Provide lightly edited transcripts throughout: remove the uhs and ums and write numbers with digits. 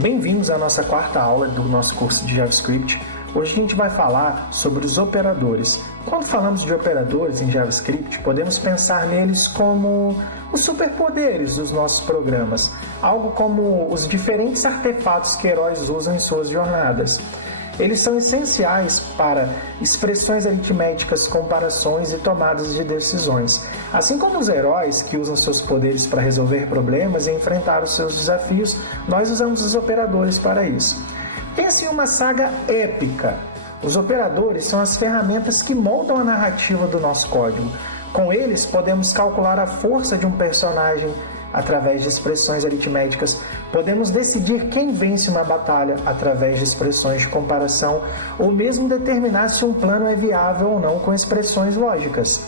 Bem-vindos à nossa quarta aula do nosso curso de JavaScript. Hoje a gente vai falar sobre os operadores. Quando falamos de operadores em JavaScript, podemos pensar neles como os superpoderes dos nossos programas, algo como os diferentes artefatos que heróis usam em suas jornadas. Eles são essenciais para expressões aritméticas, comparações e tomadas de decisões. Assim como os heróis que usam seus poderes para resolver problemas e enfrentar os seus desafios, nós usamos os operadores para isso. Pense em uma saga épica. Os operadores são as ferramentas que moldam a narrativa do nosso código. Com eles, podemos calcular a força de um personagem através de expressões aritméticas. Podemos decidir quem vence uma batalha através de expressões de comparação, ou mesmo determinar se um plano é viável ou não com expressões lógicas.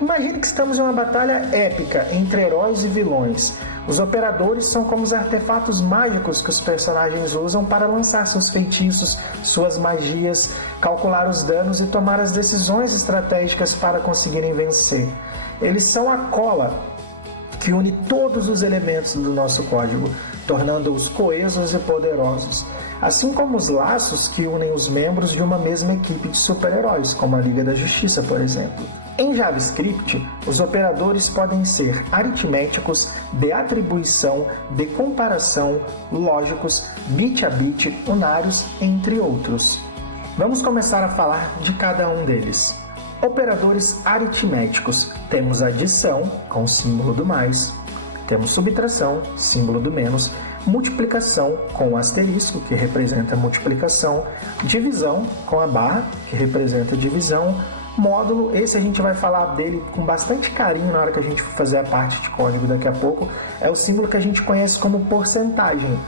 Imagine que estamos em uma batalha épica entre heróis e vilões. Os operadores são como os artefatos mágicos que os personagens usam para lançar seus feitiços, suas magias, calcular os danos e tomar as decisões estratégicas para conseguirem vencer. Eles são a cola que une todos os elementos do nosso código, tornando-os coesos e poderosos, assim como os laços que unem os membros de uma mesma equipe de super-heróis, como a Liga da Justiça, por exemplo. Em JavaScript, os operadores podem ser aritméticos, de atribuição, de comparação, lógicos, bit a bit, unários, entre outros. Vamos começar a falar de cada um deles. Operadores aritméticos. Temos adição, com o símbolo do mais. Temos subtração, símbolo do menos. Multiplicação, com o asterisco, que representa multiplicação. Divisão, com a barra, que representa divisão. Módulo, esse a gente vai falar dele com bastante carinho na hora que a gente for fazer a parte de código daqui a pouco. É o símbolo que a gente conhece como porcentagem,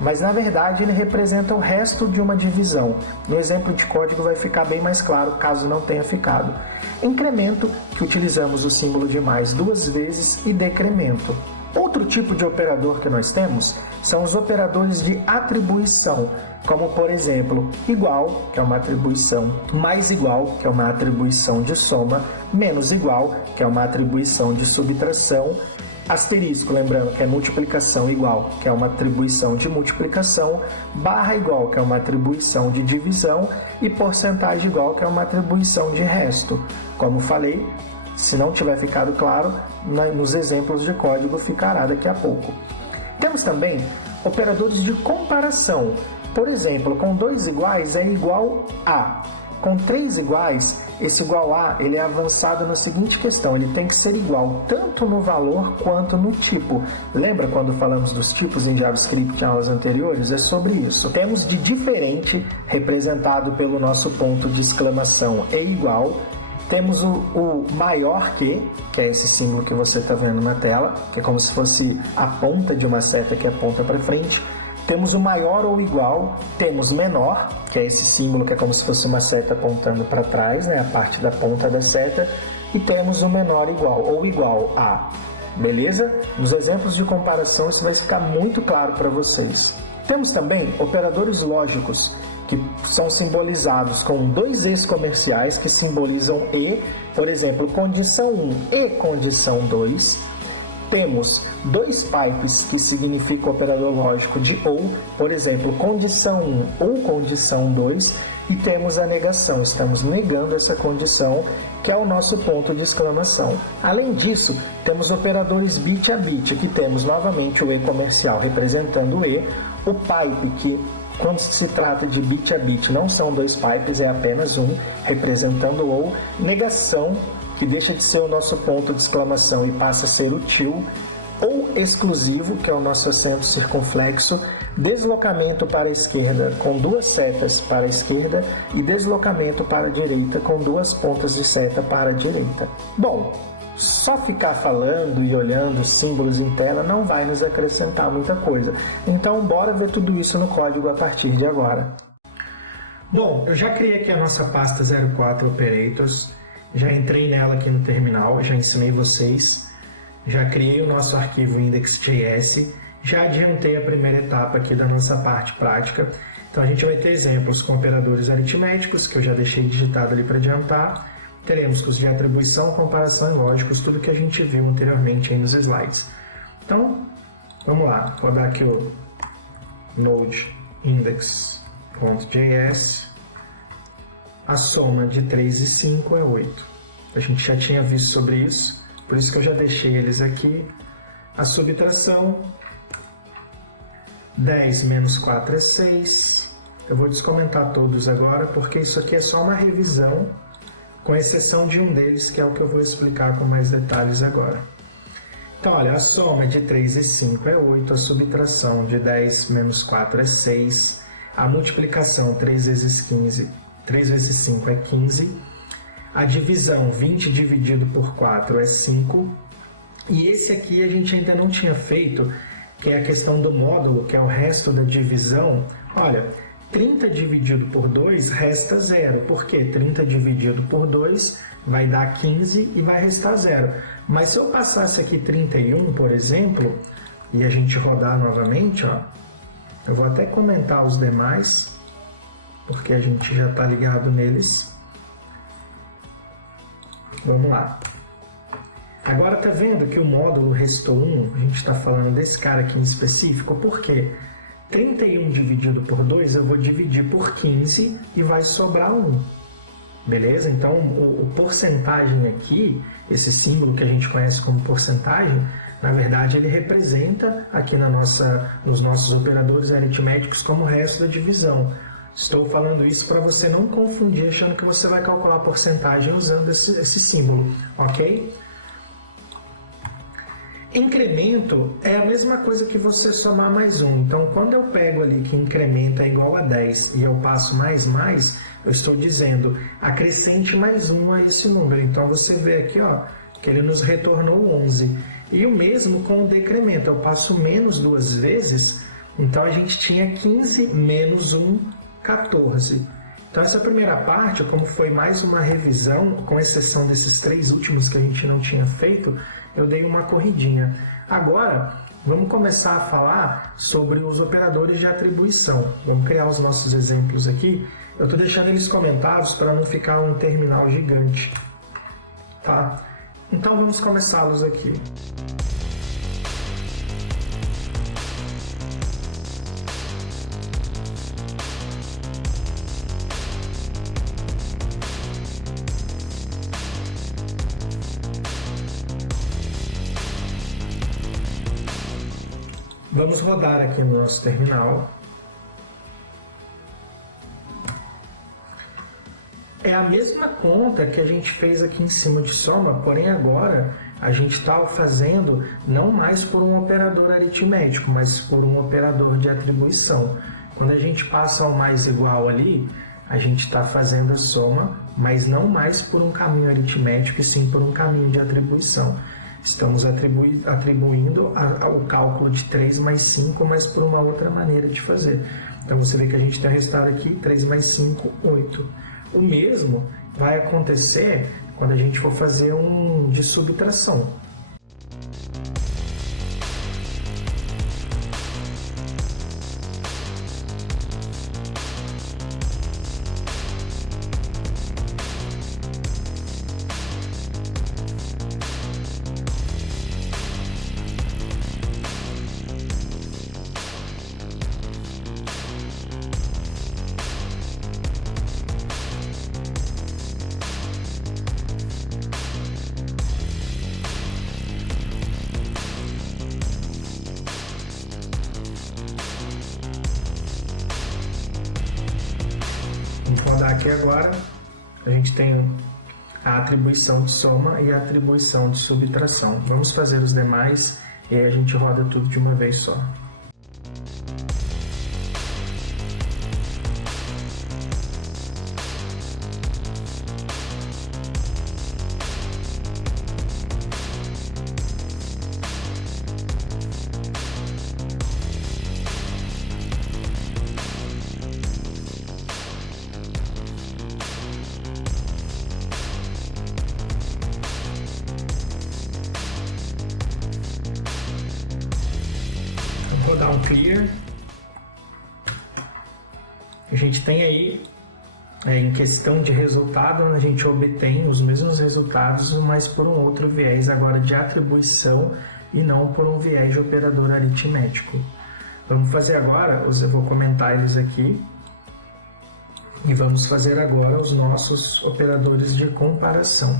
mas na verdade ele representa o resto de uma divisão. No exemplo de código vai ficar bem mais claro, caso não tenha ficado. Incremento, que utilizamos o símbolo de mais duas vezes, e decremento. Outro tipo de operador que nós temos são os operadores de atribuição, como por exemplo, igual, que é uma atribuição, mais igual, que é uma atribuição de soma, menos igual, que é uma atribuição de subtração, asterisco, lembrando que é multiplicação igual, que é uma atribuição de multiplicação, barra igual, que é uma atribuição de divisão, e porcentagem igual, que é uma atribuição de resto. Como falei, se não tiver ficado claro, nos exemplos de código ficará daqui a pouco. Temos também operadores de comparação. Por exemplo, com 2 iguais é igual a. Com 3 iguais, esse igual a ele é avançado na seguinte questão: ele tem que ser igual tanto no valor quanto no tipo. Lembra quando falamos dos tipos em JavaScript em aulas anteriores? É sobre isso. Temos de diferente, representado pelo nosso ponto de exclamação e igual. Temos o maior que é esse símbolo que você está vendo na tela, que é como se fosse a ponta de uma seta que aponta para frente. Temos o maior ou igual, temos menor, que é esse símbolo que é como se fosse uma seta apontando para trás, né, a parte da ponta da seta, e temos o menor igual, ou igual a. Beleza? Nos exemplos de comparação isso vai ficar muito claro para vocês. Temos também operadores lógicos, que são simbolizados com 2 e's comerciais que simbolizam e, por exemplo, condição 1 e condição 2. Temos 2 pipes que significa o operador lógico de ou, por exemplo, condição 1 ou condição 2, e temos a negação, estamos negando essa condição, que é o nosso ponto de exclamação. Além disso, temos operadores bit a bit, que temos novamente o e comercial representando o e, o pipe, que quando se trata de bit a bit não são 2 pipes, é apenas um, representando o ou, negação, que deixa de ser o nosso ponto de exclamação e passa a ser o til, ou exclusivo, que é o nosso acento circunflexo, deslocamento para a esquerda com 2 setas para a esquerda e deslocamento para a direita com 2 pontas de seta para a direita. Bom, só ficar falando e olhando símbolos em tela não vai nos acrescentar muita coisa. Então, bora ver tudo isso no código a partir de agora. Bom, eu já criei aqui a nossa pasta 04 Operators, já entrei nela aqui no terminal, já ensinei vocês, já criei o nosso arquivo index.js, já adiantei a primeira etapa aqui da nossa parte prática. Então a gente vai ter exemplos com operadores aritméticos, que eu já deixei digitado ali para adiantar. Teremos os de atribuição, comparação e lógicos, tudo que a gente viu anteriormente aí nos slides. Então, vamos lá, vou dar aqui o Node index.js, a soma de 3 e 5 é 8. A gente já tinha visto sobre isso, por isso que eu já deixei eles aqui. A subtração, 10 menos 4 é 6. Eu vou descomentar todos agora, porque isso aqui é só uma revisão, com exceção de um deles, que é o que eu vou explicar com mais detalhes agora. Então, olha, a soma de 3 e 5 é 8, a subtração de 10 menos 4 é 6, a multiplicação 3 vezes 5 é 15, a divisão 20 dividido por 4 é 5, e esse aqui a gente ainda não tinha feito, que é a questão do módulo, que é o resto da divisão. Olha, 30 dividido por 2 resta 0. Por quê? 30 dividido por 2 vai dar 15 e vai restar 0. Mas se eu passasse aqui 31, por exemplo, e a gente rodar novamente, ó, eu vou até comentar os demais, porque a gente já está ligado neles. Vamos lá. Agora tá vendo que o módulo restou 1? A gente está falando desse cara aqui em específico, por quê? 31 dividido por 2 eu vou dividir por 15 e vai sobrar 1. Beleza? Então o porcentagem aqui, esse símbolo que a gente conhece como porcentagem, na verdade ele representa aqui nos nossos operadores aritméticos como resto da divisão. Estou falando isso para você não confundir achando que você vai calcular a porcentagem usando esse símbolo, ok? Incremento é a mesma coisa que você somar mais 1. Então, quando eu pego ali que incremento é igual a 10 e eu passo mais, eu estou dizendo acrescente mais 1 a esse número. Então, você vê aqui ó, que ele nos retornou 11. E o mesmo com o decremento. Eu passo menos 2 vezes, então a gente tinha 15 menos 1, 14. Então, essa primeira parte, como foi mais uma revisão, com exceção desses 3 últimos que a gente não tinha feito, eu dei uma corridinha. Agora, vamos começar a falar sobre os operadores de atribuição. Vamos criar os nossos exemplos aqui. Eu estou deixando eles comentados para não ficar um terminal gigante. Tá? Então, vamos começá-los aqui. Vamos rodar aqui no nosso terminal. É a mesma conta que a gente fez aqui em cima de soma, porém agora a gente está fazendo não mais por um operador aritmético, mas por um operador de atribuição. Quando a gente passa ao mais igual ali, a gente está fazendo a soma, mas não mais por um caminho aritmético, e sim por um caminho de atribuição. Estamos atribuindo o cálculo de 3 mais 5, mas por uma outra maneira de fazer. Então, você vê que a gente tem o resultado aqui, 3 mais 5, 8. O mesmo vai acontecer quando a gente for fazer um de subtração. Vamos rodar aqui agora. A gente tem a atribuição de soma e a atribuição de subtração. Vamos fazer os demais e aí a gente roda tudo de uma vez só. Vou dar um clear. A gente tem aí, em questão de resultado, a gente obtém os mesmos resultados, mas por um outro viés agora de atribuição e não por um viés de operador aritmético. Vamos fazer agora, eu vou comentar eles aqui, e vamos fazer agora os nossos operadores de comparação.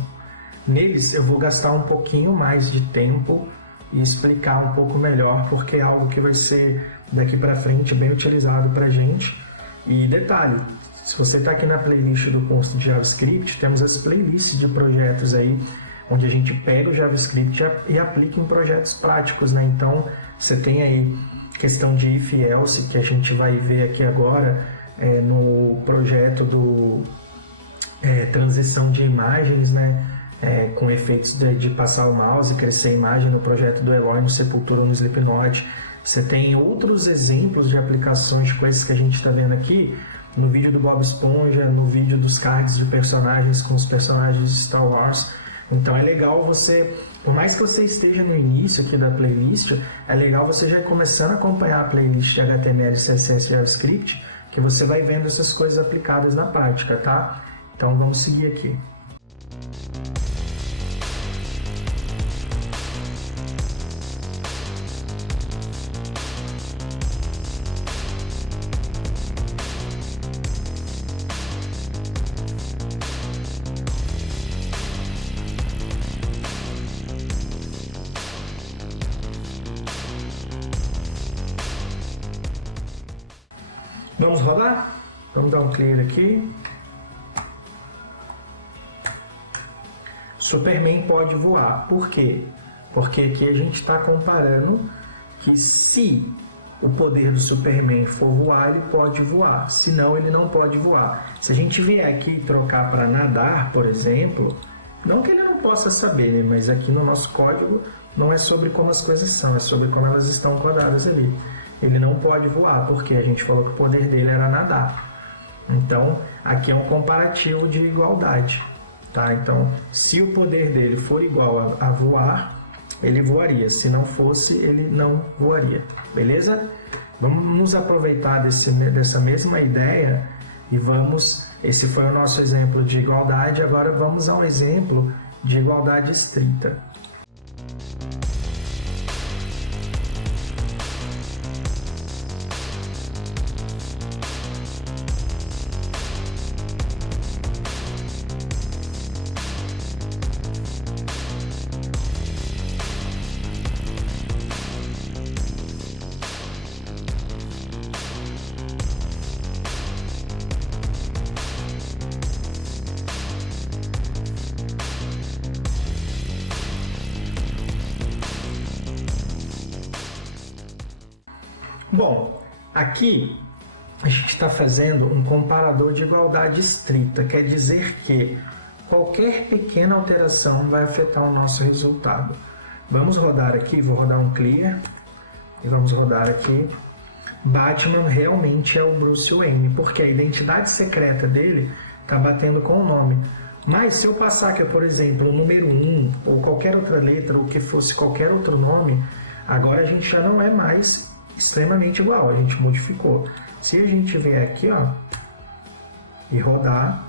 Neles eu vou gastar um pouquinho mais de tempo e explicar um pouco melhor, porque é algo que vai ser daqui para frente bem utilizado para a gente. E detalhe, se você está aqui na playlist do curso de JavaScript, temos as playlists de projetos aí, onde a gente pega o JavaScript e aplica em projetos práticos, né? Então, você tem aí questão de if e else, que a gente vai ver aqui agora no projeto do transição de imagens, né? Com efeitos de passar o mouse e crescer a imagem no projeto do Eloy, no Sepultura ou no Slipknot. Você tem outros exemplos de aplicações de coisas que a gente está vendo aqui no vídeo do Bob Esponja, no vídeo dos cards de personagens com os personagens de Star Wars. Então é legal você, por mais que você esteja no início aqui da playlist, é legal você já ir começando a acompanhar a playlist de HTML, CSS e JavaScript, que você vai vendo essas coisas aplicadas na prática, tá? Então vamos seguir aqui. Vamos rodar? Vamos dar um clear aqui. Superman pode voar. Por quê? Porque aqui a gente está comparando que se o poder do Superman for voar, ele pode voar. Senão, ele não pode voar. Se a gente vier aqui e trocar para nadar, por exemplo, não que ele não possa saber, né? Mas aqui no nosso código não é sobre como as coisas são, é sobre como elas estão quadradas ali. Ele não pode voar, porque a gente falou que o poder dele era nadar. Então, aqui é um comparativo de igualdade. Tá? Então, se o poder dele for igual a voar, ele voaria. Se não fosse, ele não voaria. Beleza? Vamos nos aproveitar dessa mesma ideia e vamos... Esse foi o nosso exemplo de igualdade. Agora vamos ao exemplo de igualdade estrita. Bom, aqui a gente está fazendo um comparador de igualdade estrita, quer dizer que qualquer pequena alteração vai afetar o nosso resultado. Vamos rodar aqui, vou rodar um clear, e vamos rodar aqui. Batman realmente é o Bruce Wayne, porque a identidade secreta dele está batendo com o nome. Mas se eu passar aqui, por exemplo, o número 1, ou qualquer outra letra, ou que fosse qualquer outro nome, agora a gente já não é mais extremamente igual, a gente modificou. Se a gente vier aqui, ó, e rodar,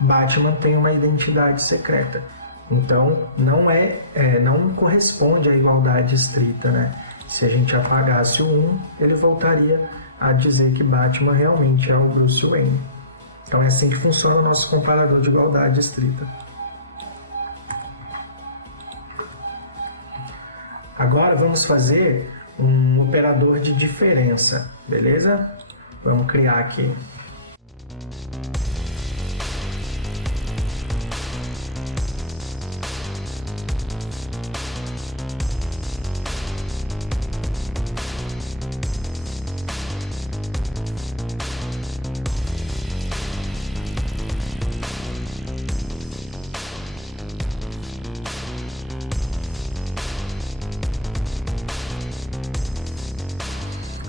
Batman tem uma identidade secreta. Então não corresponde à igualdade estrita, né? Se a gente apagasse o 1, ele voltaria a dizer que Batman realmente é o Bruce Wayne. Então é assim que funciona o nosso comparador de igualdade estrita. Agora vamos fazer um operador de diferença, beleza? Vamos criar aqui.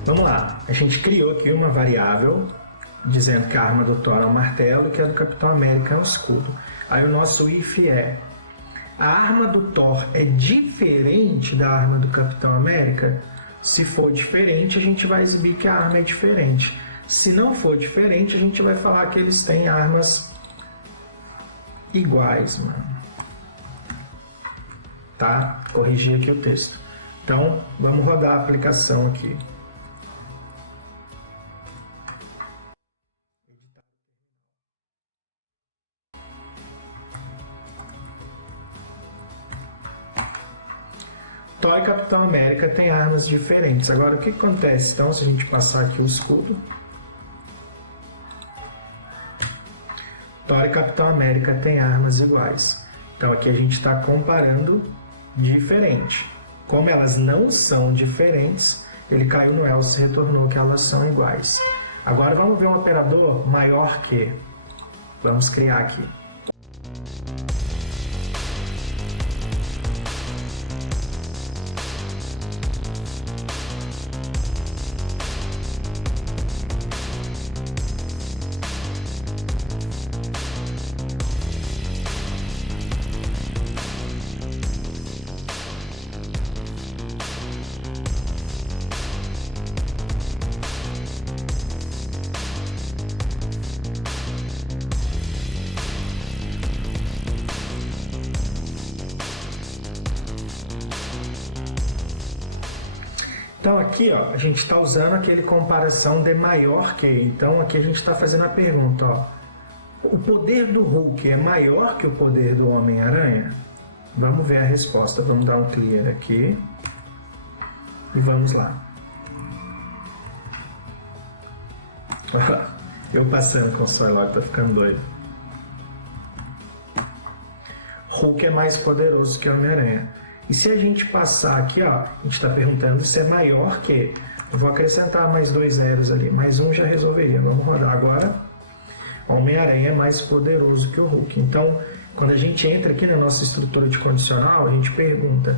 Vamos lá, a gente criou aqui uma variável dizendo que a arma do Thor é um martelo e que a do Capitão América é um escudo. Aí o nosso if é: a arma do Thor é diferente da arma do Capitão América? Se for diferente, a gente vai exibir que a arma é diferente. Se não for diferente, a gente vai falar que eles têm armas iguais, mano. Tá? Corrigir aqui o texto. Então, vamos rodar a aplicação aqui. Thor e Capitão América têm armas diferentes. Agora, o que acontece? Então, se a gente passar aqui o escudo, Thor e Capitão América têm armas iguais. Então, aqui a gente está comparando diferente. Como elas não são diferentes, ele caiu no else e retornou que elas são iguais. Agora, vamos ver um operador maior que. Vamos criar aqui. Então aqui ó, a gente está usando aquele comparação de maior que. Então aqui a gente está fazendo a pergunta, ó, o poder do Hulk é maior que o poder do Homem-Aranha? Vamos ver a resposta. Vamos dar um clear aqui e vamos lá. Eu passando com o celular, tá ficando doido. Hulk é mais poderoso que o Homem-Aranha. E se a gente passar aqui, ó, a gente está perguntando se é maior que. Eu vou acrescentar mais 2 zeros ali, mais um já resolveria. Vamos rodar agora. O Homem-Aranha é mais poderoso que o Hulk. Então, quando a gente entra aqui na nossa estrutura de condicional, a gente pergunta: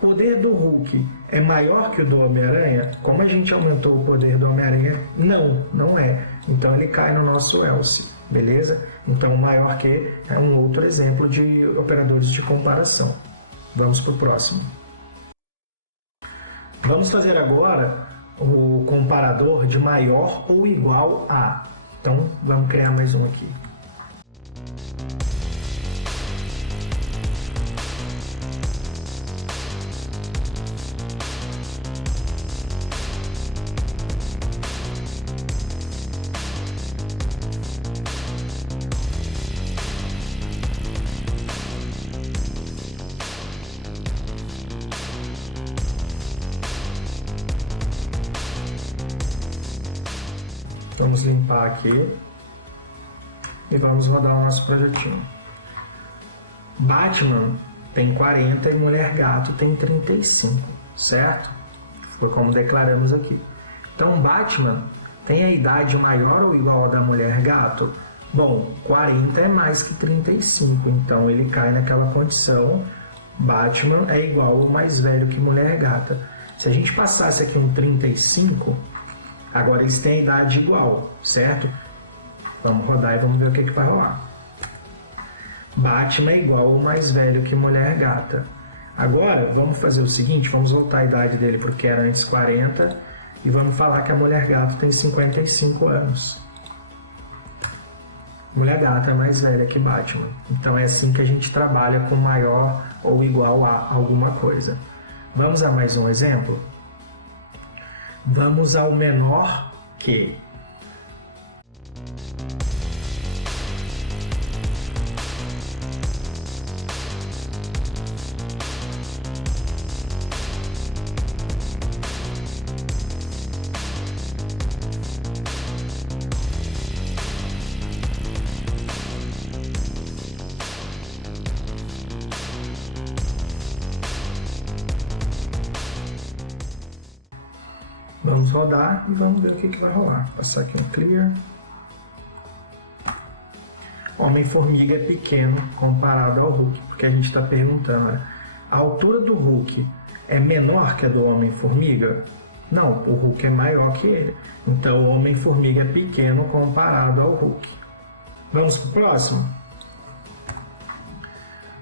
o poder do Hulk é maior que o do Homem-Aranha? Como a gente aumentou o poder do Homem-Aranha? Não, não é. Então ele cai no nosso else, beleza? Então, maior que é um outro exemplo de operadores de comparação. Vamos para o próximo. Vamos fazer agora o comparador de maior ou igual a. Então, vamos criar mais um aqui. Vamos limpar aqui e vamos rodar o nosso projetinho. Batman tem 40 e Mulher Gato tem 35, certo? Foi como declaramos aqui. Então, Batman tem a idade maior ou igual a da Mulher Gato? Bom, 40 é mais que 35, então ele cai naquela condição. Batman é igual ou mais velho que Mulher Gata. Se a gente passasse aqui um 35... agora eles têm a idade igual, certo? Vamos rodar e vamos ver o que vai rolar. Batman é igual ou mais velho que Mulher Gata. Agora, vamos fazer o seguinte, vamos voltar a idade dele porque era antes 40 e vamos falar que a Mulher Gata tem 55 anos. Mulher Gata é mais velha que Batman. Então é assim que a gente trabalha com maior ou igual a alguma coisa. Vamos a mais um exemplo? Vamos ao menor que. Vamos rodar e vamos ver o que vai rolar. Vou passar aqui um clear. Homem-Formiga é pequeno comparado ao Hulk, porque a gente está perguntando, né? A altura do Hulk é menor que a do Homem-Formiga? Não, o Hulk é maior que ele. Então o Homem-Formiga é pequeno comparado ao Hulk. Vamos para o próximo?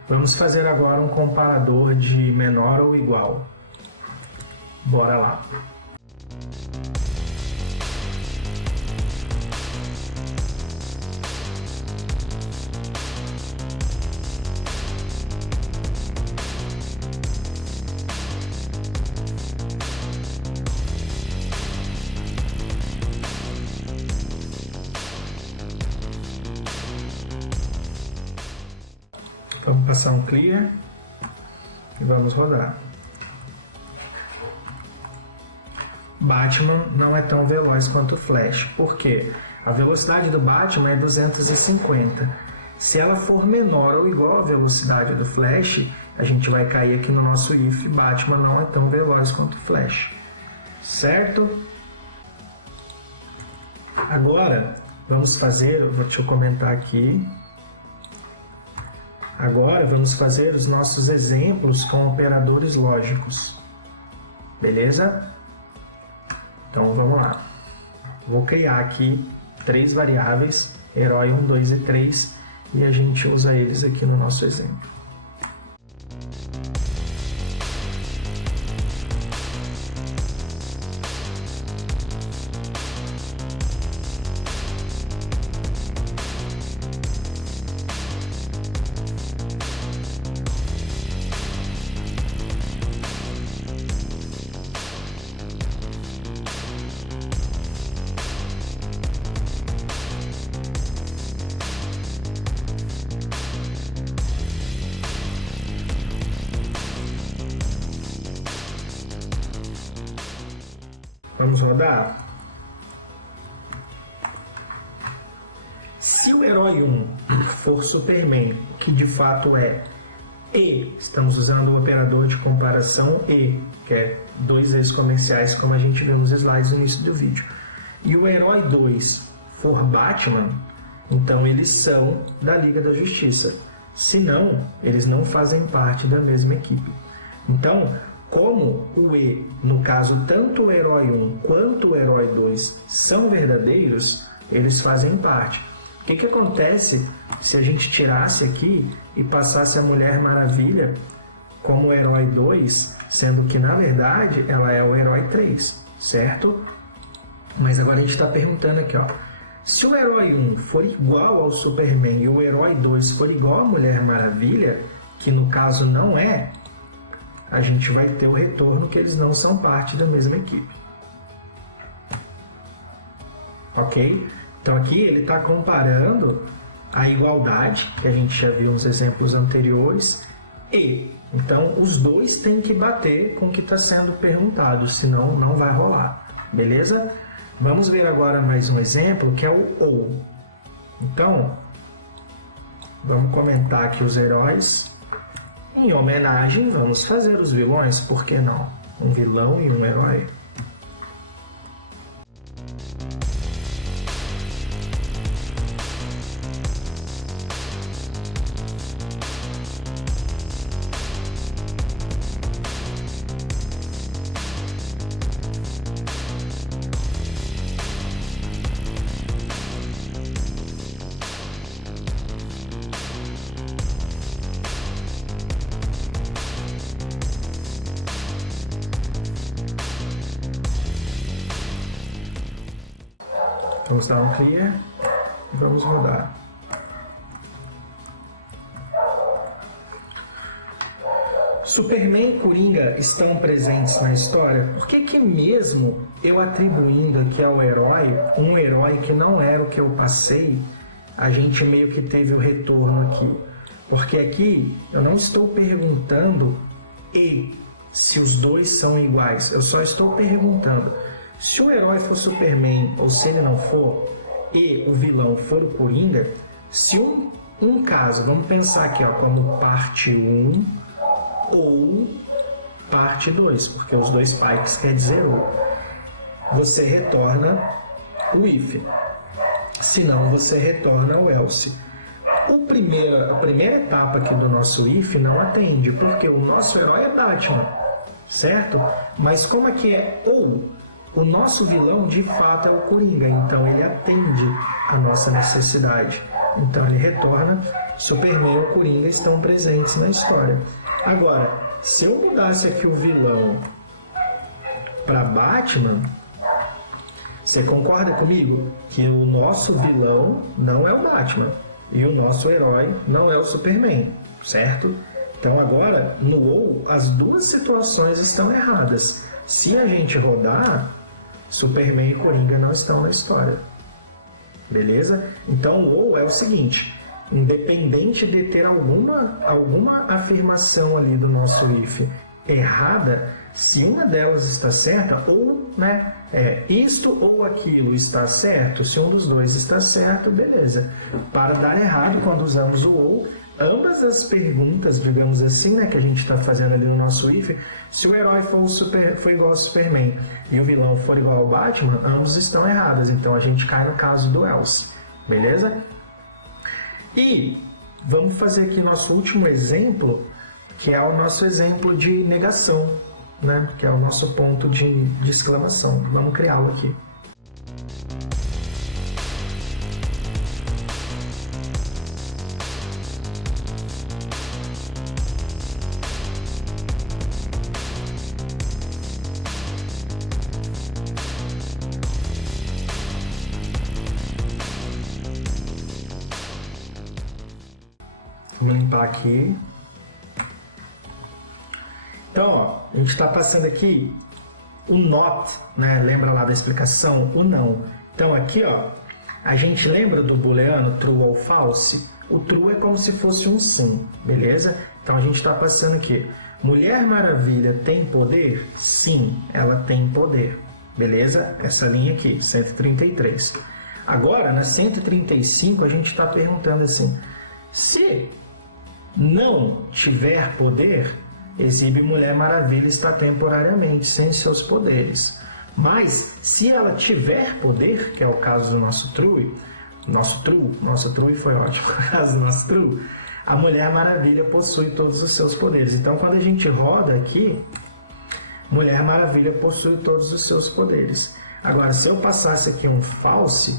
Vamos fazer agora um comparador de menor ou igual. Bora lá. Vamos passar um clear e vamos rodar. Batman não é tão veloz quanto o Flash. Por quê? A velocidade do Batman é 250. Se ela for menor ou igual à velocidade do Flash, a gente vai cair aqui no nosso if, Batman não é tão veloz quanto o Flash. Certo? Agora, vamos fazer, deixa eu comentar aqui. Agora, vamos fazer os nossos exemplos com operadores lógicos. Beleza? Então, vamos lá. Vou criar aqui 3 variáveis, herói 1, 2 e 3, e a gente usa eles aqui no nosso exemplo. Vamos rodar? Se o herói 1 for Superman, que de fato é, e estamos usando o operador de comparação e, que é 2 exponenciais, como a gente viu nos slides no início do vídeo, e o herói 2 for Batman, então eles são da Liga da Justiça. Se não, eles não fazem parte da mesma equipe. Então, como o E, no caso, tanto o herói 1 quanto o herói 2 são verdadeiros, eles fazem parte. O que acontece se a gente tirasse aqui e passasse a Mulher Maravilha como herói 2, sendo que, na verdade, ela é o herói 3, certo? Mas agora a gente está perguntando aqui, ó, se o herói 1 for igual ao Superman e o herói 2 for igual à Mulher Maravilha, que no caso não é, a gente vai ter o retorno que eles não são parte da mesma equipe. Ok? Então aqui ele está comparando a igualdade, que a gente já viu nos exemplos anteriores, e então os dois têm que bater com o que está sendo perguntado, senão não vai rolar. Beleza? Vamos ver agora mais um exemplo, que é o ou. Então, vamos comentar aqui os heróis. Em homenagem, vamos fazer os vilões, por que não? Um vilão e um herói. Vamos dar um clear e vamos mudar. Superman e Coringa estão presentes na história? Por que mesmo eu atribuindo aqui ao herói, um herói que não era o que eu passei, a gente meio que teve o retorno aqui? Porque aqui eu não estou perguntando e se os dois são iguais, eu só estou perguntando se o herói for Superman ou se ele não for, e o vilão for o Coringa, se um caso, vamos pensar aqui ó, como parte 1 ou parte 2, porque os dois pikes quer dizer ou, você retorna o if, senão você retorna o else. A primeira etapa aqui do nosso if não atende, porque o nosso herói é Batman, certo? Mas como aqui é ou, o nosso vilão de fato é o Coringa, então ele atende a nossa necessidade. Então ele retorna, Superman e o Coringa estão presentes na história. Agora, se eu mudasse aqui o vilão para Batman, você concorda comigo que o nosso vilão não é o Batman e o nosso herói não é o Superman, certo? Então agora, no ou, as duas situações estão erradas. Se a gente rodar, Superman e Coringa não estão na história. Beleza? Então o ou é o seguinte, independente de ter alguma afirmação ali do nosso if errada se uma delas está certa, ou isto ou aquilo está certo. Se um dos dois está certo, beleza. Para dar errado, quando usamos o ou, ambas as perguntas, digamos assim, que a gente está fazendo ali no nosso if, se o herói for igual ao Superman e o vilão for igual ao Batman, ambos estão errados. Então a gente cai no caso do else, beleza? E vamos fazer aqui nosso último exemplo, que é o nosso exemplo de negação, que é o nosso ponto de exclamação. Vamos criá-lo aqui. Vou limpar aqui. Então, ó, a gente está passando aqui o not, lembra lá da explicação? O não. Então aqui, ó, a gente lembra do booleano true ou false? O true é como se fosse um sim, beleza? Então a gente está passando aqui. Mulher Maravilha tem poder? Sim, ela tem poder. Beleza? Essa linha aqui, 133. Agora, na 135, a gente está perguntando assim, se não tiver poder, exibe Mulher Maravilha está temporariamente sem seus poderes. Mas, se ela tiver poder, que é o caso do nosso true foi ótimo, o caso do nosso true, a Mulher Maravilha possui todos os seus poderes. Então, quando a gente roda aqui, Mulher Maravilha possui todos os seus poderes. Agora, se eu passasse aqui um false,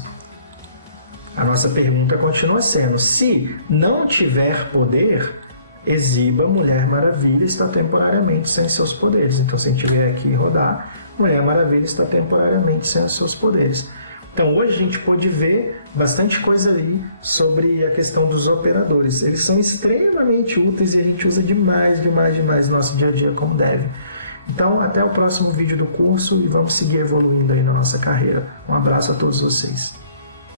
a nossa pergunta continua sendo, se não tiver poder, exiba Mulher Maravilha está temporariamente sem seus poderes. Então, se a gente vier aqui rodar, Mulher Maravilha está temporariamente sem os seus poderes. Então, hoje a gente pôde ver bastante coisa ali sobre a questão dos operadores. Eles são extremamente úteis e a gente usa demais no nosso dia a dia como deve. Então, até o próximo vídeo do curso e vamos seguir evoluindo aí na nossa carreira. Um abraço a todos vocês.